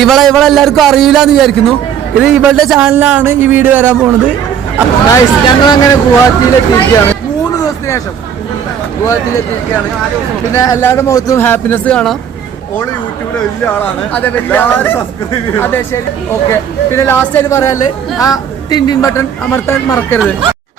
ഇവളെല്ലാവർക്കും അറിയില്ല എന്ന് വിചാരിക്കുന്നു. ഇത് ഇവളുടെ ചാനലിലാണ് ഈ വീഡിയോ വരാൻ പോകുന്നത്. ഞങ്ങൾ അങ്ങനെ ഗുവാഹത്തിയിലെത്തിയിരിക്കുകയാണ്. 3 ദിവസത്തിന് ശേഷം ഗുവാഹത്തിയിലെത്തിയിരിക്കുകയാണ്. പിന്നെ എല്ലാവരുടെ മുഖത്തും ഹാപ്പിനെസ് കാണാം. യൂട്യൂബിലെ വലിയ ആളാണ്. അതെ, വലിയ ആളാണ്. അതെ, ശരി, ഓക്കെ. പിന്നെ ലാസ്റ്റ് ആയിട്ട് പറയാല് ആ ടിൻ ബട്ടൺ അമർത്താൻ മറക്കരുത്.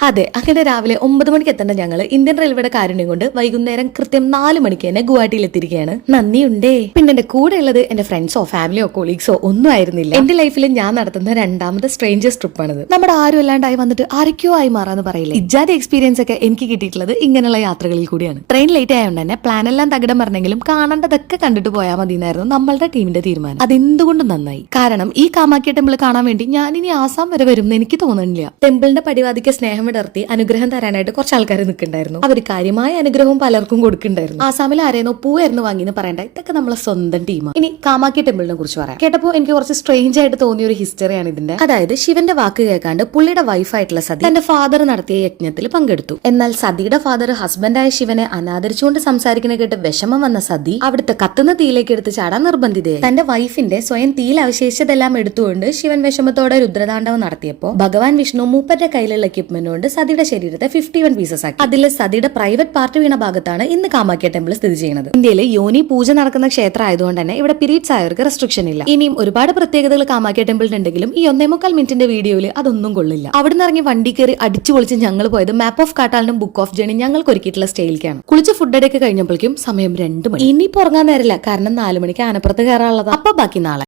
അതെ, അങ്ങനെ രാവിലെ 9 മണിക്ക് എത്തേണ്ട ഞങ്ങൾ ഇന്ത്യൻ റെയിൽവേയുടെ കാരുണ്യം കൊണ്ട് വൈകുന്നേരം കൃത്യം 4 മണിക്ക് തന്നെ ഗുവാഹട്ടിയിൽ എത്തിയിരിക്കുകയാണ്. നന്ദിയുണ്ടേ. പിന്നെ എന്റെ കൂടെ ഉള്ളത് എന്റെ ഫ്രണ്ട്സോ ഫാമിലിയോ കൊളീഗ്സോ ഒന്നും ആയിരുന്നില്ല. എന്റെ ലൈഫിൽ ഞാൻ നടത്തുന്ന 2ാമത്തെ സ്ട്രേഞ്ചേഴ്സ് ട്രിപ്പാണിത്. നമ്മുടെ ആരും അല്ലാണ്ടായി വന്നിട്ട് ആരൊക്കെയോ ആയി മാറാന്ന് പറയില്ലേ. ഇജാതി എക്സ്പീരിയൻസ് ഒക്കെ എനിക്ക് കിട്ടിയിട്ടുള്ളത് ഇങ്ങനെയുള്ള യാത്രകളിൽ കൂടിയാണ്. ട്രെയിൻ ലേറ്റ് ആയതുകൊണ്ട് തന്നെ പ്ലാൻ എല്ലാം തകിടം പറഞ്ഞെങ്കിലും കാണേണ്ടതൊക്കെ കണ്ടിട്ട് പോയാൽ മതി എന്നായിരുന്നു നമ്മളുടെ ടീമിന്റെ തീരുമാനം. അതെന്തുകൊണ്ടും നന്നായി. കാരണം ഈ കാമാഖ്യ ടെമ്പിൾ കാണാൻ വേണ്ടി ഞാൻ ഇനി ആസാം വരെ വരും എന്ന് എനിക്ക് തോന്നുന്നില്ല. ടെമ്പിളിന്റെ പടിവാദിക്ക് സ്നേഹം വിടർത്തി അനുഗ്രഹം തരാനായിട്ട് കുറച്ച് ആൾക്കാർ നിൽക്കുന്നുണ്ടായിരുന്നു. അവർ കാര്യമായ അനുഗ്രഹവും പലർക്കും കൊടുക്കുന്നുണ്ടായിരുന്നു. ആസാമിൽ ആരെയെന്നോ പൂവായിരുന്നു വാങ്ങിന്ന് പറയണ്ട, ഇതൊക്കെ നമ്മളെ സ്വന്തം ടീമാണ്. ഇനി കാമാഖ്യ ടെമ്പിളിനെ കുറിച്ച് പറയാം. കേട്ടപ്പോൾ എനിക്ക് കുറച്ച് സ്ട്രേഞ്ച് ആയിട്ട് തോന്നിയ ഒരു ഹിസ്റ്ററിയാണ് ഇതിന്റെ. അതായത് ശിവന്റെ വാക്ക് കേൾക്കാണ്ട് പുള്ളിയുടെ വൈഫായിട്ടുള്ള സതി തന്റെ ഫാദർ നടത്തിയ യജ്ഞത്തിൽ പങ്കെടുത്തു. എന്നാൽ സതിയുടെ ഫാദർ ഹസ്ബൻഡായ ശിവനെ അനാദരിച്ചുകൊണ്ട് സംസാരിക്കുന്ന കേട്ട് വിഷമം വന്ന സതി അവിടുത്തെ കത്തുന്ന തീയിലേക്ക് എടുത്ത് ചാടാൻ നിർബന്ധിതയായി. തന്റെ വൈഫിന്റെ സ്വയം തീയിൽ അവശേഷിച്ചതെല്ലാം എടുത്തുകൊണ്ട് ശിവൻ വിഷമത്തോടെ രുദ്രതാണ്ഡവം നടത്തിയപ്പോൾ ഭഗവാൻ വിഷ്ണു മൂപ്പരുടെ കയ്യിലുള്ള എക്യുപ്മെന്റ് കൊണ്ട് സതിയുടെ ശരീരത്തെ 51 പീസസ് ആക്കി. അതിൽ സതിയുടെ പ്രൈവറ്റ് പാർട്ട് വീണ ഭാഗത്താണ് ഇന്ന് കാമാഖ്യ ടെമ്പിൾ സ്ഥിതി ചെയ്യുന്നത്. ഇന്ത്യയിൽ യോനി പൂജ നടക്കുന്ന ക്ഷേത്രം ആയതുകൊണ്ട് തന്നെ ഇവിടെ പീരീഡ്സ് ആയവർക്ക് റെസ്ട്രിക്ഷൻ ഇല്ല. ഇനിയും ഒരുപാട് പ്രത്യേകതകൾ കാമാഖ്യ ടെമ്പിളിൽ ഉണ്ടെങ്കിലും ഈ 1.25 മിനിറ്റിന്റെ വീഡിയോയിൽ അതൊന്നും കൊള്ളില്ല. അവിടെ നിന്ന് ഇറങ്ങി വണ്ടി കയറി അടിച്ചു പൊളിച്ച് ഞങ്ങൾ പോയത് മാപ്പ് ഓഫ് കാട്ടാലിനും ബുക്ക് ഓഫ് ജേണി ഞങ്ങൾക്ക് ഒരുക്കിയിട്ടുള്ള സ്റ്റൈലിലേക്കാണ്. കുളിച്ച് ഫുഡ് അടിയൊക്കെ കഴിഞ്ഞപ്പോഴേക്കും സമയം 2 മണി. ഇനി പുറങ്ങാൻ നേരില്ല, കാരണം 4 മണിക്ക് ആനപ്പുറത്ത് കയറാനുള്ളത്. അപ്പൊ ബാക്കി നാളെ.